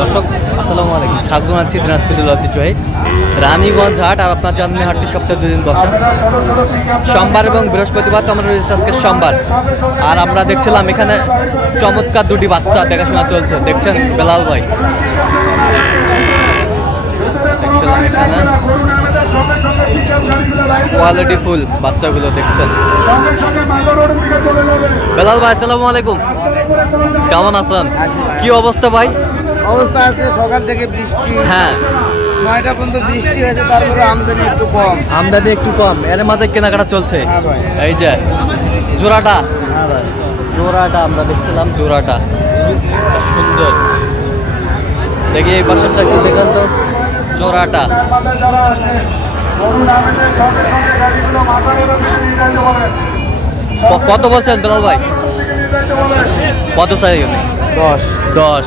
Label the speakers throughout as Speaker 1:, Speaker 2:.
Speaker 1: দর্শক আসসালামু আলাইকুম। স্বাগত আছি দিনাজপুরের ঐতিহ্যবাহী রানীগঞ্জ হাট আর আপনার চাঁদনি হাটটি সপ্তাহে দুদিন বসা। সোমবার এবং বৃহস্পতিবার তো আমরা রয়েছে আজকে সোমবার। আর আমরা দেখছিলাম এখানে চমৎকার দুটি বাচ্চা দেখাশোনা চলছে। দেখছেন বেলাল ভাই? দেখছিলাম এখানে কোয়ালিটি ফুল বাচ্চাগুলো দেখছেন। বেলাল ভাই আসসালামু আলাইকুম। কেমন আছেন? কি অবস্থা ভাই?
Speaker 2: অবস্থা আজকে সকাল থেকে বৃষ্টি।
Speaker 1: হ্যাঁ।
Speaker 2: নয়টা পর্যন্ত বৃষ্টি হয়েছে তারপরে আমদানি একটু কম।
Speaker 1: আমদানি একটু কম এর মাঝে কেনাকাটা চলছে।
Speaker 2: হ্যাঁ
Speaker 1: এই যে জোড়াটা।
Speaker 2: হ্যাঁ
Speaker 1: জোড়াটা আমরা দেখছিলাম জোড়াটা। সুন্দর। দেখি এই পাশেরটা একটু দেখান তো। জোড়াটা। কত বলছেন বেলাল ভাই? কত চাই
Speaker 2: দশ।
Speaker 1: দশ।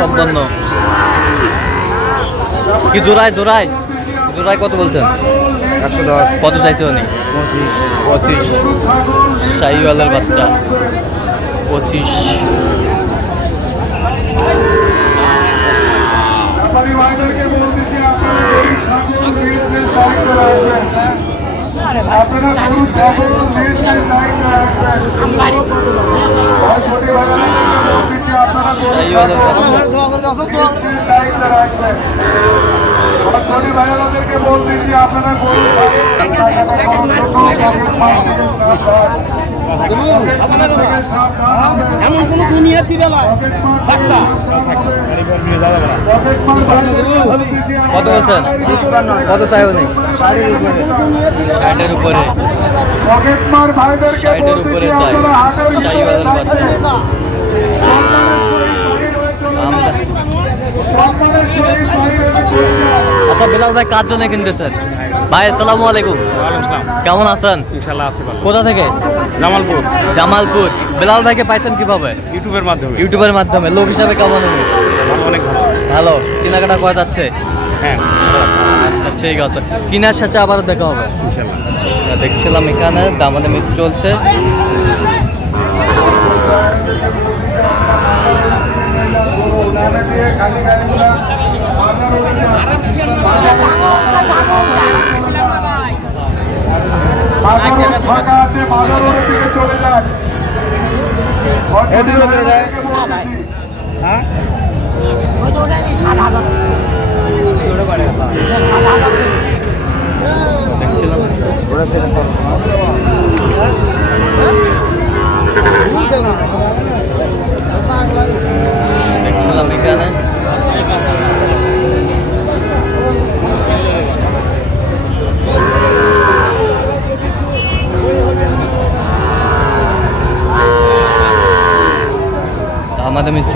Speaker 1: কোয়ালিটি সম্পন্ন। কি জোড়ায় জোড়ায়? জোড়ায় কত বলছেন?
Speaker 2: একশো দশ।
Speaker 1: কত চাইছে উনি?
Speaker 2: পঁচিশ।
Speaker 1: পঁচিশ। শাহিওয়ালের বাচ্চা। পঁচিশ। শাহিওয়ালের বাচ্চা।
Speaker 2: এমন কোনো দুনিয়াতি বেলায়? বাচ্চা।
Speaker 1: কত বলছেন? কত চাই উনি? ষাটের উপরে। ষাটের উপরে চাই আমরা আচ্ছা বিলাল ভাই কার জন্য কিনতেছেন? ভাই আসসালামু আলাইকুম। কেমন আছেন? কোথা থেকে?
Speaker 3: জামালপুর।
Speaker 1: জামালপুর। বিলাল ভাইকে পাইছেন কীভাবে?
Speaker 3: ইউটিউবের মাধ্যমে।
Speaker 1: ইউটিউবের মাধ্যমে। লোক হিসাবে কেমন উনি?
Speaker 3: ভালো অনেক ভালো।
Speaker 1: ভালো। কেনাকাটা করা যাচ্ছে?
Speaker 3: হ্যাঁ।
Speaker 1: আচ্ছা ঠিক আছে। কিনার শেষে আবার দেখা হবে? দেখছিলাম এখানে দামাদামি চলছে।
Speaker 2: এত দূরে দূরে হ্যাঁ
Speaker 1: দেখছিলাম
Speaker 2: ওরা থেকে
Speaker 1: দেখছিলাম এখানে দামাদামি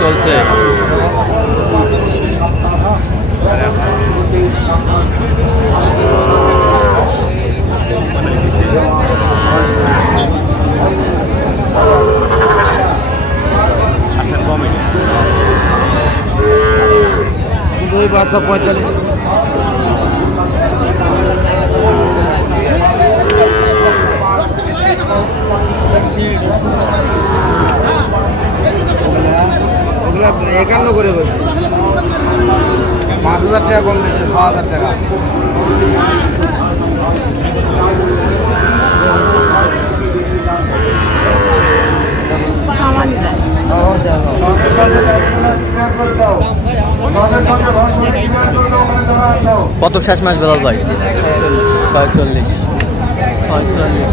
Speaker 1: চলছে
Speaker 3: আচ্ছা কমে
Speaker 2: দুই বাচ্চা পঁয়তাল্লিশ ওগুলা ওগুলা একান্ন করে করবে পাঁচ হাজার টাকা কম বেশি ছ হাজার টাকা ও, দেখো।
Speaker 1: কত শেষ মাস বেলাল ভাই? ছয়চল্লিশ। ছয়চল্লিশ।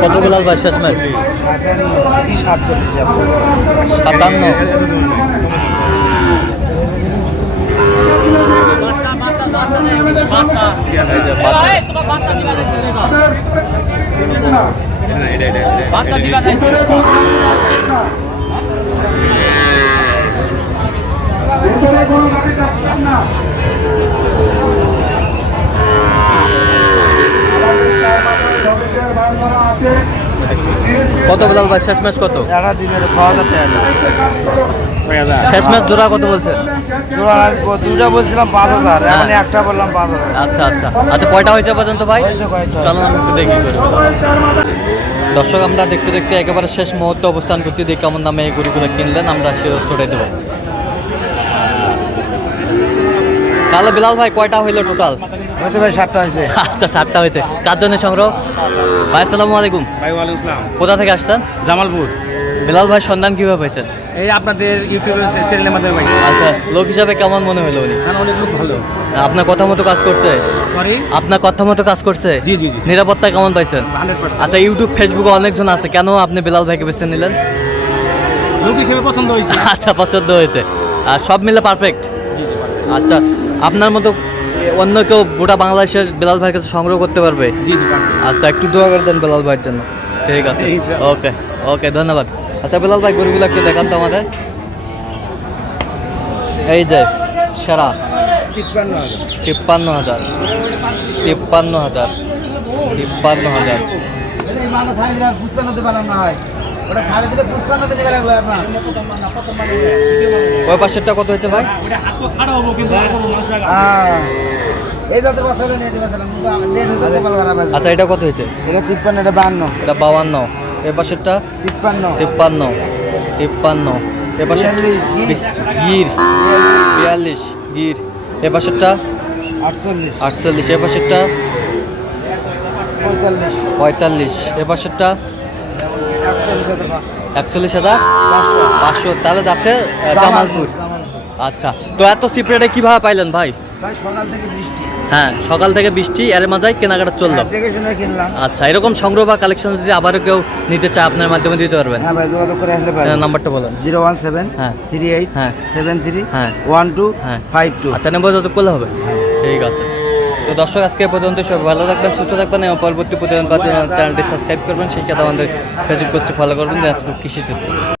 Speaker 1: কত বিলাল ভাই শেষ ম্যাচ
Speaker 2: সাতান্ন।
Speaker 1: এই যে বাচ্চা। কত বিলাল ভাই? শেষ ম্যাচ কত?
Speaker 2: এটা দিবে ছ হাজার টাকা
Speaker 3: ছয় হাজার।
Speaker 1: শেষ ম্যাচ জোড়া কত বলছেন
Speaker 2: জোড়া ব- বলছিলাম পাঁচ হাজার এখন একটা বললাম পাঁচ হাজার।
Speaker 1: আচ্ছা আচ্ছা। আচ্ছা কয়টা হয়েছে পর্যন্ত ভাই? চলো আমি একটু দেখি করে দর্শক আমরা দেখতে দেখতে একেবারে শেষ মুহূর্তে অবস্থান করছি। দেখি কেমন দামে এই গরুগুলো কিনলেন আমরা সে উত্তরে দেবো। তাহলে বিলাল ভাই কয়টা হইল টোটাল
Speaker 2: হয়েছে ভাই সাতটা হয়েছে।
Speaker 1: আচ্ছা সাতটা হয়েছে। কার জন্য সংগ্রহ? ভাই আসসালামু আলাইকুম।
Speaker 3: ভাই ওয়ালাইকুম আসসালাম।
Speaker 1: কোথা থেকে আসছেন?
Speaker 3: জামালপুর।
Speaker 1: বিলাল ভাই সন্ধান কীভাবে পাইছেন?
Speaker 3: এই আপনাদের ইউটিউবের চ্যানেলের মাধ্যমে পাইছি।
Speaker 1: আচ্ছা লোক হিসাবে কেমন মনে হলো উনি?
Speaker 3: কারণ অনেক লোক ভালো।
Speaker 1: আপনার কথা মতো কাজ করছে?
Speaker 3: সরি
Speaker 1: আপনার কথা মতো কাজ করছে?
Speaker 3: জি, জি, জি।
Speaker 1: নিরাপত্তা কেমন পাইছেন? আচ্ছা ইউটিউব ফেসবুকে অনেকজন আছে কেন আপনি বিলাল ভাইকে বেছে নিলেন?
Speaker 3: লোক হিসেবে পছন্দ হয়েছে।
Speaker 1: আচ্ছা পছন্দ হয়েছে। আর সব মিলে পারফেক্ট
Speaker 3: জি জি
Speaker 1: আচ্ছা আপনার মতো অন্য কেউ গোটা বাংলাদেশের বিলাল ভাইয়ের কাছে সংগ্রহ করতে পারবে?
Speaker 3: জি জি
Speaker 1: আচ্ছা একটু দোয়া করে দেন বিলাল ভাইয়ের জন্য। ঠিক আছে। ওকে ওকে ধন্যবাদ। আচ্ছা বিলাল ভাই গরুগুলো একটু দেখান তো আমাদের। এই যে সেরা।
Speaker 2: তিপ্পান্ন হাজার।
Speaker 1: তিপ্পান্ন হাজার। তিপ্পান্ন হাজার। ওই পাশেরটা কত হয়েছে ভাই? আচ্ছা এটা কত হয়েছে?
Speaker 2: এটা তিপ্পান্ন এটা
Speaker 1: এটা বাউান্ন এ পাশেরটা?
Speaker 2: তিপ্পান্ন।
Speaker 1: তিপ্পান্ন। তিপ্পান্ন। এ পাশে
Speaker 2: গির।
Speaker 1: বিয়াল্লিশ গির। এ পাশেরটা?
Speaker 2: আটচল্লিশ।
Speaker 1: আটচল্লিশ। এ পাশেরটা?
Speaker 2: পঁয়তাল্লিশ।
Speaker 1: পঁয়তাল্লিশ। এ পাশেরটা?
Speaker 2: একচল্লিশ হাজার পাঁচশো।
Speaker 1: তাহলে যাচ্ছে জামালপুর। আচ্ছা। তো এত সিপ্রেটে কীভাবে পাইলেন ভাই?
Speaker 2: সকাল থেকে বৃষ্টি।
Speaker 1: হ্যাঁ সকাল থেকে বৃষ্টি এর মাঝায় কেনাকাটা চলল।
Speaker 2: হ্যাঁ, দেখে শুনে কিনলাম।
Speaker 1: আচ্ছা এরকম সংগ্রহ বা কালেকশন যদি আবারও কেউ নিতে চায় আপনার মাধ্যমে দিতে পারবেন।
Speaker 2: হ্যাঁ ভাই যোগাযোগ করে আসলে পারবেন।
Speaker 1: হ্যাঁ, নাম্বারটা বলেন।
Speaker 2: জিরো ওয়ান সেভেন
Speaker 1: হ্যাঁ।
Speaker 2: থ্রি এইট
Speaker 1: হ্যাঁ।
Speaker 2: সেভেন থ্রি
Speaker 1: হ্যাঁ।
Speaker 2: ওয়ান টু
Speaker 1: হ্যাঁ।
Speaker 2: Five two.
Speaker 1: আচ্ছা নেব যত করলে হবে? ঠিক আছে। তো দর্শক আজকে পর্যন্ত সব ভালো থাকবেন সুস্থ থাকবেন এবং পরবর্তী প্রতিদিন চ্যানেলটি সাবস্ক্রাইব করবেন। সেই সাথে আমাদের ফেসবুক পোস্টে ফলো করবেন কৃষি চিত্র।